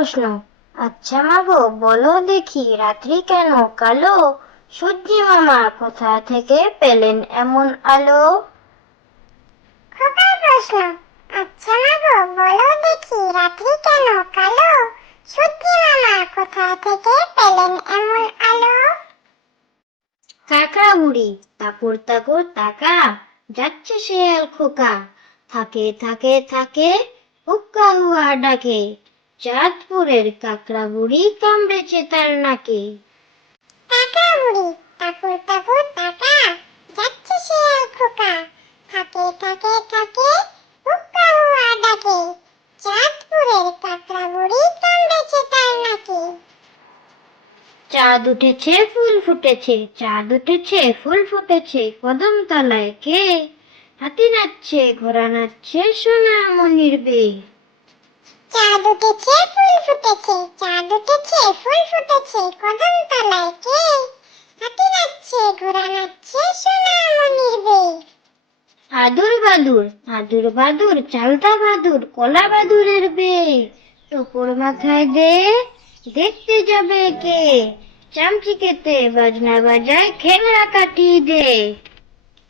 প্রশ্ন। আচ্ছা মাগো, বলো দেখি রাত্রি কেন কালো? সূর্যি মামা কোথা থেকে পেলেন এমন আলো? খোকার প্রশ্ন। আচ্ছা মাগো, বলো দেখি রাত্রি কেন কালো? সূর্যি মামা কোথা থেকে পেলেন এমন আলো? কাকড়া বুড়ি তাকুর তাকুর তাকা, যাচ্ছে শেয়াল খোকা, থাকে থাকে থাকে, হুক্কা হুয়া ডাকে, চাঁদপুরের কাকড়া বুড়ি কামড়েছে তার নাকে। কাকড়া বুড়ি তাকুর তাকুর তাকা, যাচ্ছে শিয়াল খোকা, থাকে থাকে থাকে, হুক্কা হুয়া ডাকে, চাঁদপুরের কাকড়া বুড়ি কামড়েছে তার নাকি। চাঁদ উঠেছে ফুল ফুটেছে, চাঁদ উঠেছে ফুল ফুটেছে, কদম তলায় কে? হাতি নাচছে ঘোড়া নাচছে, সোনা মনির বে। চাঁদ উঠেছে ফুল ফুটেছে, চাঁদ উঠেছে ফুল ফুটেছে, কদম তলায় কে? হাতি নাচছে ঘোড়া নাচছে, সোনা মনির বে। আদুর বাদুর আদুর বাদুর, চালতা বাদুর, কলা বাদুরের বে। উপর মাথায় দে, দেখতে যাবে কে? চামচিকেতে বাজনা বাজায়, খেলনা কাটিয়ে দে।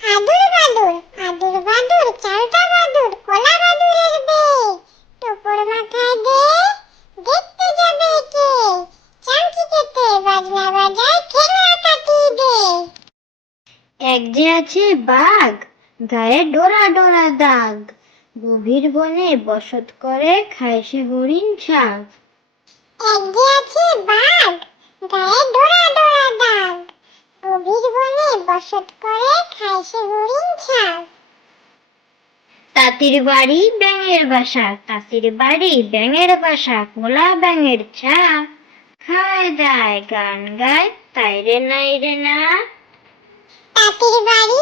আদুর বাদুর আদুর বাদুর, চালতা বাদুর, কলা বাদুরের বে। টুকুর মাথায় দে, দেখতে যাবে কে? চামচিকেতে বাজনা বাজায়, খেলনা কাটিয়ে দে। এক যে আছে বাঘ, গায়ে ডোরা ডোরা দাগ, গভীর বনে বসত করে, খায় সে হরিণ শাক। এক যে আছে বাঘ, গায়ে ডোরা ডোরা দাগ, গভীর বনে বসত করে, খায় সে হরিণ ছাগ। তাঁতির বাড়ি ব্যাঙের বাসা, তাঁতির বাড়ি ব্যাঙের বাসা, কোলা ব্যাঙের ছা, খায় দায় গান গায়, তাই রে নাই রে না। তাঁতির বাড়ি